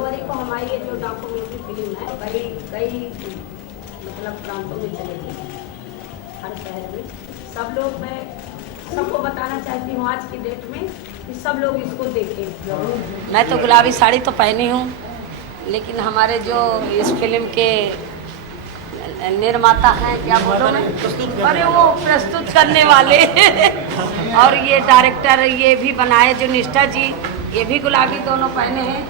जनवरी को हमारी ये जो डॉक्यूमेंट्री फिल्म है कई मतलब प्रांतों में चलेगी, हर शहर में। सब लोग, मैं सबको बताना चाहती हूँ आज की डेट में कि सब लोग इसको देखें। मैं तो गुलाबी साड़ी तो पहनी हूँ, लेकिन हमारे जो इस फिल्म के निर्माता हैं, क्या बोलो मैं, अरे वो प्रस्तुत करने वाले और ये डायरेक्टर ये भी बनाए जो निष्ठा जी, ये भी गुलाबी दोनों पहने हैं।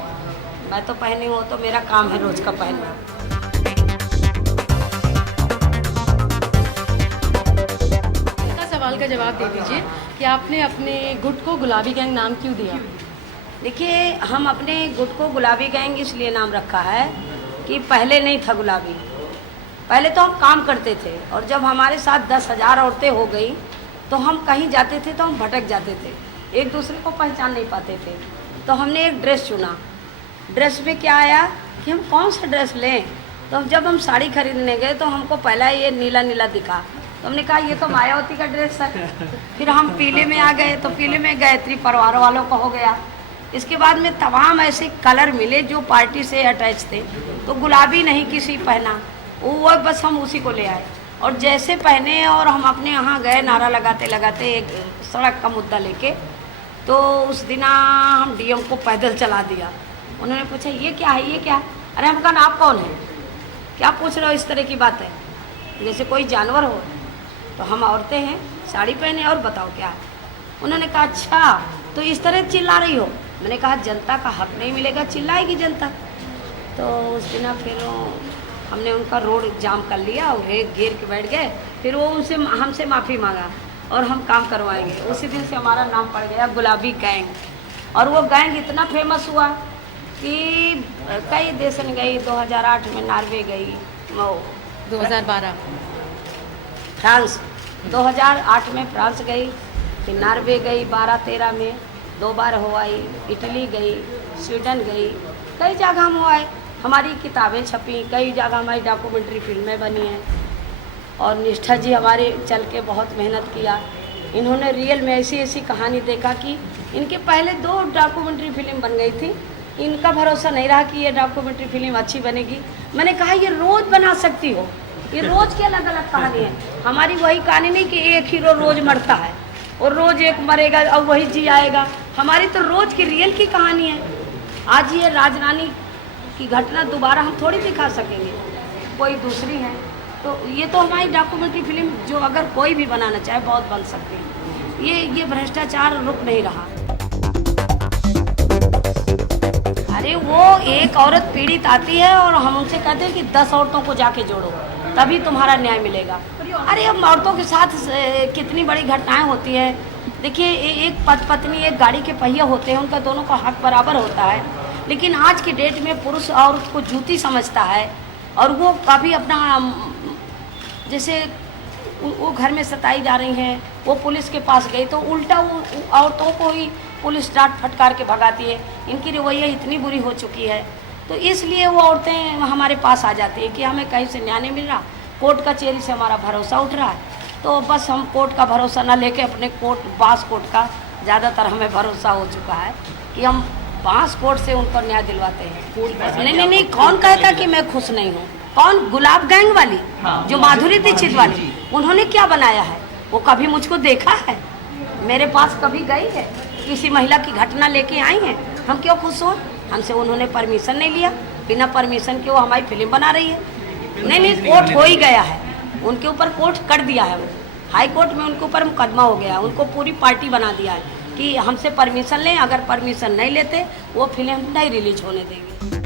मैं तो पहनी हूँ, तो मेरा काम है रोज का पहनना। सवाल का जवाब दे दीजिए कि आपने अपने गुट को गुलाबी गैंग नाम क्यों दिया? देखिए, हम अपने गुट को गुलाबी गैंग इसलिए नाम रखा है कि पहले नहीं था गुलाबी। पहले तो हम काम करते थे, और जब हमारे साथ 10,000 औरतें हो गई तो हम कहीं जाते थे तो हम भटक जाते थे, एक दूसरे को पहचान नहीं पाते थे। तो हमने एक ड्रेस चुना। ड्रेस में क्या आया कि हम कौन सा ड्रेस लें। तो जब हम साड़ी खरीदने गए तो हमको पहला ये नीला नीला दिखा, तो हमने कहा ये तो मायावती का ड्रेस है। फिर हम पीले में आ गए, तो पीले में गायत्री परिवार वालों का हो गया। इसके बाद में तमाम ऐसे कलर मिले जो पार्टी से अटैच थे, तो गुलाबी नहीं किसी पहना, वो बस हम उसी को ले आए और जैसे पहने और हम अपने यहाँ गए नारा लगाते लगाते एक सड़क का मुद्दा लेके। तो उस दिन हम डीएम को पैदल चला दिया। उन्होंने पूछा ये क्या है, ये क्या है? अरे हम कहा आप कौन है, क्या पूछ रहे हो, इस तरह की बात है, जैसे कोई जानवर हो। तो हम औरतें हैं, साड़ी पहने, और बताओ क्या है। उन्होंने कहा अच्छा तो इस तरह चिल्ला रही हो। मैंने कहा जनता का हक नहीं मिलेगा, चिल्लाएगी जनता। तो उस दिन फिर हमने उनका रोड जाम कर लिया और घेर के बैठ गए। फिर वो उनसे हमसे माफ़ी मांगा और हम काम करवाएंगे। उसी दिन से हमारा नाम पड़ गया गुलाबी गैंग। और वो गैंग इतना फेमस हुआ कि कई देश में गई। 2008 में नॉर्वे गई, 2012 फ्रांस, 2008 में फ्रांस गई, फिर नॉर्वे गई 12-13 में, 2 बार हो आई, इटली गई, स्वीडन गई, कई जगह हम हो आए। हमारी किताबें छपी, कई जगह हमारी डॉक्यूमेंट्री फिल्में बनी हैं। और निष्ठा जी हमारे चल के बहुत मेहनत किया। इन्होंने रियल में ऐसी ऐसी कहानी देखा कि इनके पहले 2 डॉक्यूमेंट्री फिल्म बन गई थी। इनका भरोसा नहीं रहा कि ये डॉक्यूमेंट्री फिल्म अच्छी बनेगी। मैंने कहा ये रोज़ बना सकती हो, ये रोज़ की अलग अलग कहानी है। हमारी वही कहानी नहीं कि एक हीरो रोज़ मरता है और रोज़ एक मरेगा और वही जी आएगा। हमारी तो रोज़ की रियल की कहानी है। आज ये राजरानी की घटना दोबारा हम थोड़ी दिखा सकेंगे, कोई दूसरी है। तो ये तो हमारी डॉक्यूमेंट्री फिल्म जो अगर कोई भी बनाना चाहे बहुत बन सकती है। ये भ्रष्टाचार रुक नहीं रहा। अरे वो एक औरत पीड़ित आती है और हम उनसे कहते हैं कि 10 औरतों को जाके जोड़ो, तभी तुम्हारा न्याय मिलेगा। अरे अब औरतों के साथ कितनी बड़ी घटनाएं होती है। देखिए, एक पत्नी एक गाड़ी के पहिए होते हैं, उनका दोनों का हक बराबर होता है। लेकिन आज की डेट में पुरुष औरत को जूती समझता है, और वो काफ़ी अपना जैसे वो घर में सताई जा रही हैं, वो पुलिस के पास गई तो उल्टा वो औरतों को ही पुलिस डांट फटकार के भगाती है। इनकी रवैया इतनी बुरी हो चुकी है, तो इसलिए वो औरतें हमारे पास आ जाती हैं कि हमें कहीं से न्याय नहीं मिल रहा, कोर्ट कचहरी से हमारा भरोसा उठ रहा है। तो बस हम कोर्ट का भरोसा ना लेके अपने बांस कोर्ट का ज़्यादातर हमें भरोसा हो चुका है कि हम बांस कोर्ट से उनको न्याय दिलवाते हैं। नहीं, कौन कहता कि मैं खुश नहीं हूँ? कौन? गुलाब गैंग वाली, जो माधुरी दीक्षित वाली, उन्होंने क्या बनाया है? वो कभी मुझको देखा है? मेरे पास कभी गई है? किसी महिला की घटना लेके आई हैं? हम क्यों खुश हों? हमसे उन्होंने परमिशन नहीं लिया, बिना परमिशन के वो हमारी फिल्म बना रही है। नहीं, कोर्ट हो ही गया है, उनके ऊपर कोर्ट कर दिया है। हाई कोर्ट में उनके ऊपर मुकदमा हो गया है, उनको पूरी पार्टी बना दिया है कि हमसे परमिशन लें, अगर परमिशन नहीं लेते वो फिल्म नहीं रिलीज होने देंगे।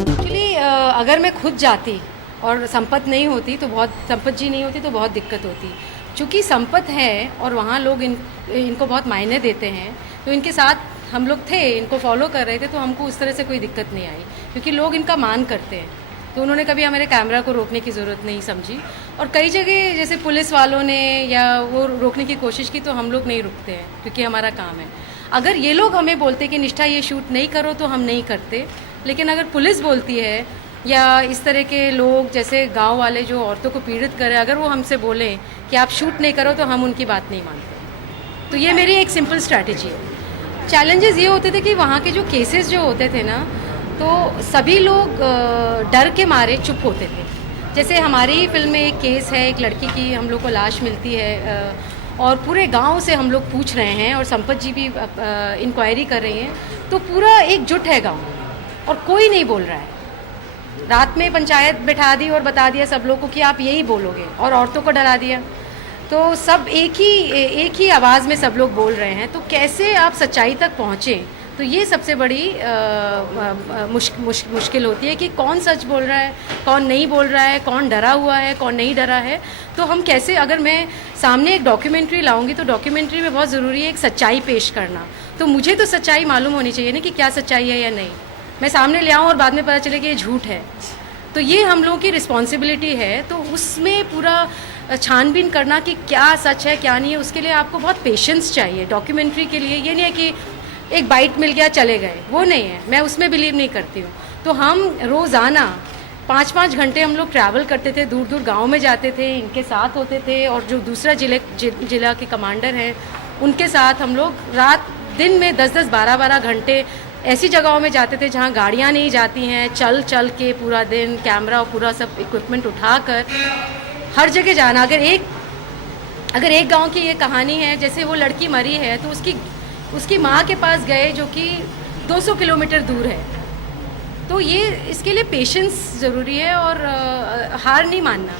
एक्चुअली अगर मैं खुद जाती और संपत नहीं होती तो संपत जी नहीं होती तो बहुत दिक्कत होती। चूँकि संपत है और वहाँ लोग इनको बहुत मायने देते हैं, तो इनके साथ हम लोग थे, इनको फॉलो कर रहे थे, तो हमको उस तरह से कोई दिक्कत नहीं आई, क्योंकि लोग इनका मान करते हैं। तो उन्होंने कभी हमारे कैमरा को रोकने की ज़रूरत नहीं समझी। और कई जगह जैसे पुलिस वालों ने या वो रोकने की कोशिश की, तो हम लोग नहीं रुकते हैं क्योंकि हमारा काम है। अगर ये लोग हमें बोलते कि निष्ठा ये शूट नहीं करो, तो हम नहीं करते। लेकिन अगर पुलिस बोलती है या इस तरह के लोग जैसे गांव वाले जो औरतों को पीड़ित करें, अगर वो हमसे बोलें कि आप शूट नहीं करो, तो हम उनकी बात नहीं मानते। तो ये मेरी एक सिंपल स्ट्रैटेजी है। चैलेंजेस ये होते थे कि वहाँ के जो केसेस जो होते थे ना, तो सभी लोग डर के मारे चुप होते थे। जैसे हमारी फिल्म में एक केस है, एक लड़की की हम लोग को लाश मिलती है और पूरे गांव से हम लोग पूछ रहे हैं और संपत जी भी इंक्वायरी कर रही हैं, तो पूरा एकजुट है गांव और कोई नहीं बोल रहा है। रात में पंचायत बैठा दी और बता दिया सब लोग को कि आप यही बोलोगे, और औरतों को डरा दिया। तो सब एक ही आवाज़ में सब लोग बोल रहे हैं। तो कैसे आप सच्चाई तक पहुँचें, तो ये सबसे बड़ी मुश्किल होती है कि कौन सच बोल रहा है, कौन नहीं बोल रहा है, कौन डरा हुआ है, कौन नहीं डरा है। तो हम कैसे, अगर मैं सामने एक डॉक्यूमेंट्री लाऊंगी तो डॉक्यूमेंट्री में बहुत ज़रूरी है एक सच्चाई पेश करना। तो मुझे तो सच्चाई मालूम होनी चाहिए ना कि क्या सच्चाई है या नहीं। मैं सामने ले आऊँ और बाद में पता चले कि ये झूठ है, तो ये हम लोगों की रिस्पॉन्सिबिलिटी है। तो उसमें पूरा छानबीन करना कि क्या सच है क्या नहीं है, उसके लिए आपको बहुत पेशेंस चाहिए। डॉक्यूमेंट्री के लिए ये नहीं है कि एक बाइट मिल गया चले गए, वो नहीं है, मैं उसमें बिलीव नहीं करती हूँ। तो हम रोज़ाना 5-5 घंटे हम लोग ट्रैवल करते थे, दूर दूर गांव में जाते थे, इनके साथ होते थे, और जो दूसरा जिला के कमांडर हैं उनके साथ हम लोग रात दिन में 10-10, 12-12 घंटे ऐसी जगहों में जाते थे जहाँ गाड़ियाँ नहीं जाती हैं, चल चल के पूरा दिन कैमरा और पूरा सब इक्विपमेंट उठाकर हर जगह जाना। अगर एक गांव की ये कहानी है, जैसे वो लड़की मरी है तो उसकी माँ के पास गए जो कि 200 किलोमीटर दूर है। तो ये इसके लिए पेशेंस ज़रूरी है और हार नहीं मानना।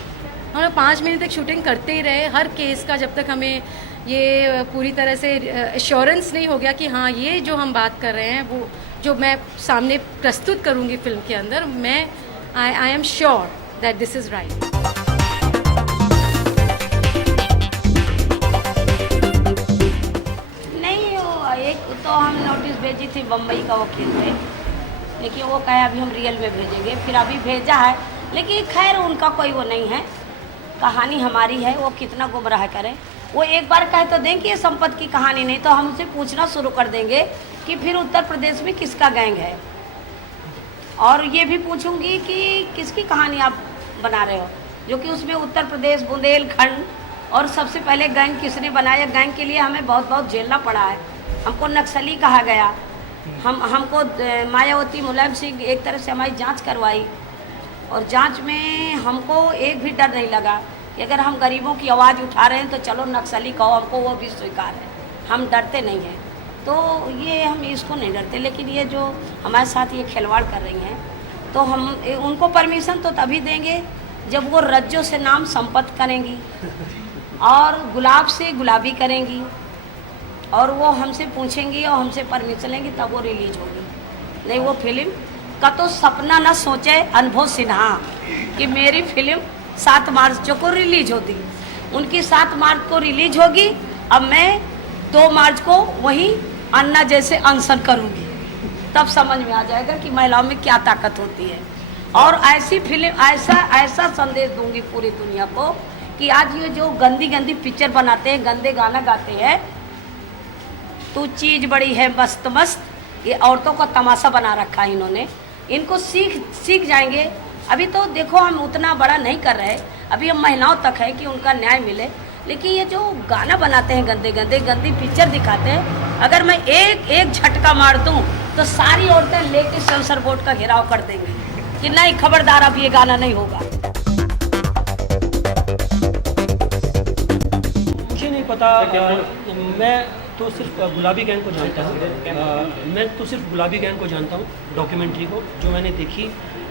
हम लोग 5 महीने तक शूटिंग करते ही रहे हर केस का, जब तक हमें ये पूरी तरह से एश्योरेंस नहीं हो गया कि हाँ ये जो हम बात कर रहे हैं वो जो मैं सामने प्रस्तुत करूँगी फिल्म के अंदर, मैं I am sure that this is right. तो हम नोटिस भेजी थी बम्बई का वकील थे, लेकिन वो कहे अभी हम रियल में भेजेंगे, फिर अभी भेजा है, लेकिन खैर उनका कोई वो नहीं है, कहानी हमारी है, वो कितना गुमराह करें। वो एक बार कहे तो दें कि ये संपत की कहानी नहीं, तो हम उनसे पूछना शुरू कर देंगे कि फिर उत्तर प्रदेश में किसका गैंग है, और ये भी पूछूंगी कि किसकी कहानी आप बना रहे हो, जो कि उसमें उत्तर प्रदेश, बुंदेलखंड, और सबसे पहले गैंग किसने बनाया। गैंग के लिए हमें बहुत बहुत झेलना पड़ा है, हमको नक्सली कहा गया, हमको मायावती, मुलायम सिंह एक तरह से हमारी जांच करवाई, और जांच में हमको एक भी डर नहीं लगा कि अगर हम गरीबों की आवाज़ उठा रहे हैं तो चलो नक्सली कहो, हमको वो भी स्वीकार है, हम डरते नहीं हैं। तो ये हम इसको नहीं डरते, लेकिन ये जो हमारे साथ ये खिलवाड़ कर रही हैं, तो हम उनको परमिशन तो तभी देंगे जब वो रज्जों से नाम संपत करेंगी और गुलाब से गुलाबी करेंगी, और वो हमसे पूछेंगी और हमसे परमिशन लेंगी, तब वो रिलीज होगी। नहीं, वो फिल्म का तो सपना न सोचे अनुभव सिन्हा कि मेरी फिल्म 7 मार्च को रिलीज होती, उनकी 7 मार्च को रिलीज होगी, अब मैं 2 मार्च को वहीं अन्ना जैसे अनशन करूँगी, तब समझ में आ जाएगा कि महिलाओं में क्या ताकत होती है। और ऐसी फिल्म, ऐसा संदेश दूंगी पूरी दुनिया को कि आज ये जो गंदी गंदी पिक्चर बनाते हैं, गंदे गाना गाते हैं, तो चीज़ बड़ी है मस्त मस्त, ये औरतों का तमाशा बना रखा है इन्होंने, इनको सीख जाएंगे। अभी तो देखो हम उतना बड़ा नहीं कर रहे, अभी हम महिलाओं तक है कि उनका न्याय मिले, लेकिन ये जो गाना बनाते हैं, गंदी पिक्चर दिखाते हैं, अगर मैं एक झटका मार दूं तो सारी औरतें लेके सेंसर बोर्ड का घेराव कर देंगी कि नहीं, खबरदार, अब ये गाना नहीं होगा। मुझे नहीं पता, मैं तो सिर्फ गुलाबी गैंग को जानता हूँ, डॉक्यूमेंट्री को जो मैंने देखी,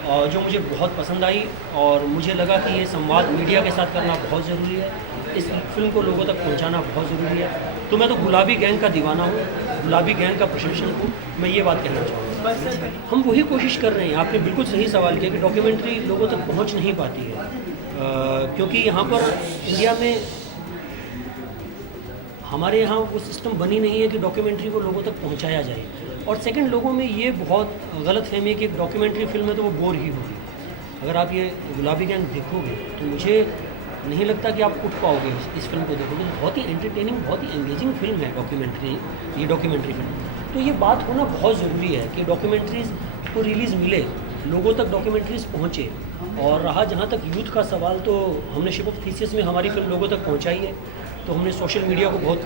जो मुझे बहुत पसंद आई, और मुझे लगा कि ये संवाद मीडिया के साथ करना बहुत ज़रूरी है, इस फिल्म को लोगों तक पहुंचाना बहुत ज़रूरी है। तो मैं तो गुलाबी गैंग का दीवाना हूँ, गुलाबी गैंग का प्रशंसक हूँ, मैं ये बात कहना चाहूँगा। हम वही कोशिश कर रहे हैं, आपने बिल्कुल सही सवाल किया कि डॉक्यूमेंट्री लोगों तक पहुँच नहीं पाती है, क्योंकि यहाँ पर इंडिया में हमारे यहाँ वो सिस्टम बनी नहीं है कि डॉक्यूमेंट्री को लोगों तक पहुँचाया जाए। और सेकंड, लोगों में ये बहुत गलत फहमी है कि एक डॉक्यूमेंट्री फिल्म है तो वो बोर ही होगी। अगर आप ये गुलाबी गैंग देखोगे तो मुझे नहीं लगता कि आप उठ पाओगे इस फिल्म को देखोगे। बहुत ही एंटरटेनिंग, बहुत ही एंगेजिंग फिल्म है ये डॉक्यूमेंट्री फिल्म। तो ये बात होना बहुत ज़रूरी है कि डॉक्यूमेंट्रीज़ को रिलीज़ मिले, लोगों तक डॉक्यूमेंट्रीज़ पहुँचे। और रहा जहाँ तक यूथ का सवाल, तो हमने शिप ऑफ थीसिस में हमारी फिल्म लोगों तक पहुँचाई है, तो हमने सोशल मीडिया को बहुत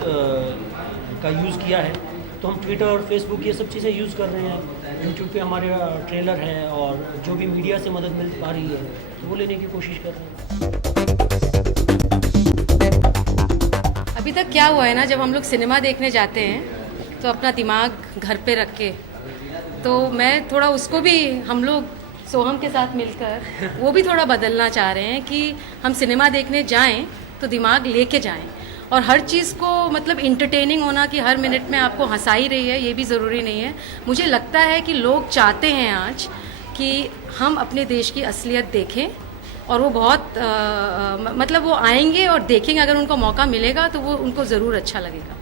का यूज़ किया है, तो हम ट्विटर और फेसबुक ये सब चीज़ें यूज़ कर रहे हैं। यूट्यूब पे हमारे ट्रेलर है और जो भी मीडिया से मदद मिल पा रही है तो वो लेने की कोशिश कर रहे हैं। अभी तक क्या हुआ है ना, जब हम लोग सिनेमा देखने जाते हैं तो अपना दिमाग घर पे रख के, तो मैं थोड़ा उसको भी हम लोग सोहम के साथ मिलकर वो भी थोड़ा बदलना चाह रहे हैं कि हम सिनेमा देखने जाएं तो दिमाग लेके जाएं, और हर चीज़ को मतलब इंटरटेनिंग होना कि हर मिनट में आपको हंसा ही रही है, ये भी ज़रूरी नहीं है। मुझे लगता है कि लोग चाहते हैं आज कि हम अपने देश की असलियत देखें, और वो बहुत मतलब वो आएंगे और देखेंगे, अगर उनको मौका मिलेगा तो वो उनको ज़रूर अच्छा लगेगा।